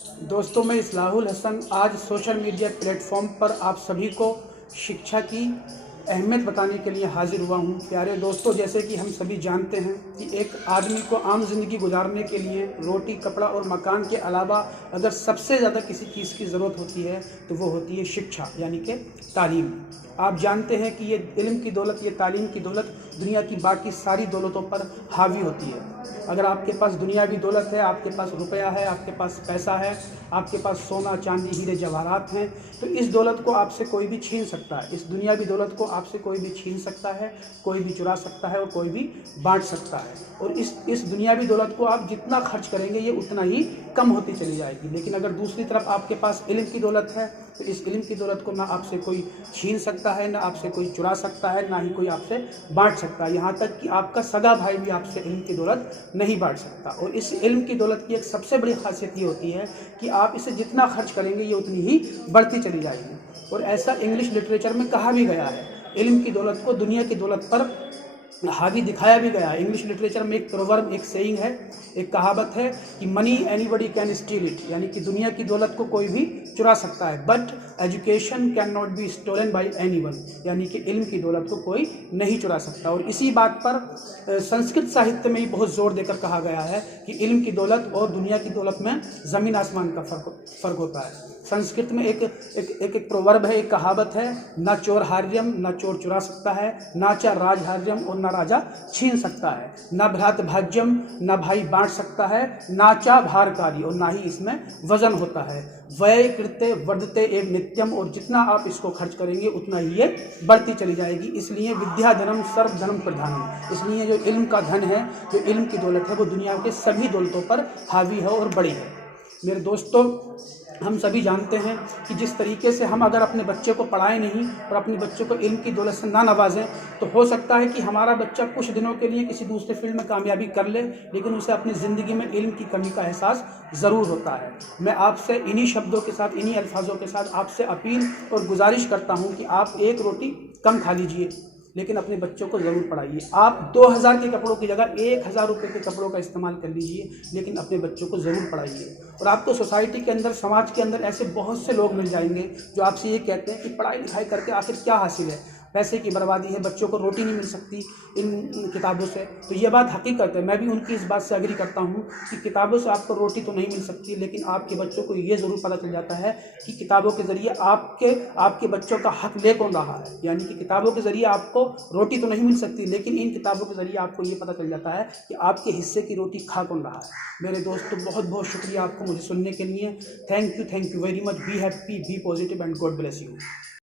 दोस्तों, मैं इस्लाहुल हसन आज सोशल मीडिया प्लेटफॉर्म पर आप सभी को शिक्षा की अहमियत बताने के लिए हाजिर हुआ हूँ। प्यारे दोस्तों, जैसे कि हम सभी जानते हैं कि एक आदमी को आम जिंदगी गुजारने के लिए रोटी, कपड़ा और मकान के अलावा अगर सबसे ज़्यादा किसी चीज़ की ज़रूरत होती है तो वो होती है शिक्षा, यानी कि तालीम। आप जानते हैं कि ये इल्म की दौलत, ये तालीम की दौलत दुनिया की बाकी सारी दौलतों पर हावी होती है। अगर आपके पास दुनियावी दौलत है, आपके पास रुपया है, आपके पास पैसा है, आपके पास सोना, चांदी, हीरे जवाहरात हैं, तो इस दौलत को आपसे कोई भी छीन सकता है। इस दुनियावी दौलत को आपसे कोई भी छीन सकता है, कोई भी चुरा सकता है और कोई भी बांट सकता है। और इस दुनियावी दौलत को आप जितना खर्च करेंगे ये उतना ही कम होती चली जाएगी। लेकिन अगर दूसरी तरफ आपके पास इल्म की दौलत है तो इस इल्म की दौलत को ना आपसे कोई छीन सकता है, ना आपसे कोई चुरा सकता है, ना ही कोई आपसे बांट सकता है। यहाँ तक कि आपका सगा भाई भी आपसे इल्म की दौलत नहीं बांट सकता। और इस इल्म की दौलत की एक सबसे बड़ी खासियत ये होती है कि आप इसे जितना खर्च करेंगे ये उतनी ही बढ़ती चली जाएगी। और ऐसा इंग्लिश लिटरेचर में कहा भी गया है, इल्म की दौलत को दुनिया की दौलत पर हावी दिखाया भी गया है। इंग्लिश लिटरेचर में एक प्रोवर्ब, एक सेइंग है, एक कहावत है कि money anybody can still it, यानी कि दुनिया की दौलत को कोई भी चुरा सकता है, but education can not be stolen by anyone, यानी कि इल्म की दौलत को कोई नहीं चुरा सकता। और इसी बात पर संस्कृत साहित्य में ही बहुत जोर देकर कहा गया है कि इल्म की दौलत और दुनिया की दौलत में ज़मीन आसमान का फ़र्क होता है। संस्कृत में एक प्रोवर्ब है, एक कहावत है, ना चोर हार्यम, ना चोर चुरा सकता है, ना चा राज हार्यम और ना राजा छीन सकता है, ना भ्रात भाज्यम, ना भाई बांट सकता है, ना चा भारकारी और ना ही इसमें वजन होता है। व्यय कृत्य वर्धते एवं नित्यम, और जितना आप इसको खर्च करेंगे उतना ही ये बढ़ती चली जाएगी। इसलिए विद्या धनम सर्व धर्म प्रधानम, इसलिए जो इल्म का धन है, जो इल्म की दौलत है, वो दुनिया के सभी दौलतों पर हावी है और बड़ी है। मेरे दोस्तों, हम सभी जानते हैं कि जिस तरीके से हम अगर अपने बच्चे को पढ़ाएं नहीं और अपने बच्चों को इल्म की दौलत से ना नवाजें तो हो सकता है कि हमारा बच्चा कुछ दिनों के लिए किसी दूसरे फील्ड में कामयाबी कर ले, लेकिन उसे अपनी ज़िंदगी में इल्म की कमी का एहसास ज़रूर होता है। मैं आपसे इन्हीं शब्दों के साथ, इन्हीं अल्फाजों के साथ आपसे अपील और गुजारिश करता हूँ कि आप एक रोटी कम खा लीजिए, लेकिन अपने बच्चों को ज़रूर पढ़ाइए। आप 2000 के कपड़ों की जगह 1000 रुपये के कपड़ों का इस्तेमाल कर लीजिए, लेकिन अपने बच्चों को ज़रूर पढ़ाइए। और आपको सोसाइटी के अंदर, समाज के अंदर ऐसे बहुत से लोग मिल जाएंगे जो आपसे ये कहते हैं कि पढ़ाई लिखाई करके आखिर क्या हासिल है, पैसे की बर्बादी है, बच्चों को रोटी नहीं मिल सकती इन किताबों से। तो ये बात हकीकत है, मैं भी उनकी इस बात से एग्री करता हूँ कि किताबों से आपको रोटी तो नहीं मिल सकती, लेकिन आपके बच्चों को ये ज़रूर पता चल जाता है कि किताबों के ज़रिए आपके बच्चों का हक ले कौन रहा है। यानी कि किताबों के ज़रिए आपको रोटी तो नहीं मिल सकती, लेकिन इन किताबों के ज़रिए आपको ये पता चल जाता है कि आपके हिस्से की रोटी खा कौन रहा है। मेरे दोस्तों, बहुत बहुत शुक्रिया आपको मुझे सुनने के लिए। Thank you very much. Be happy, be positive and God bless you.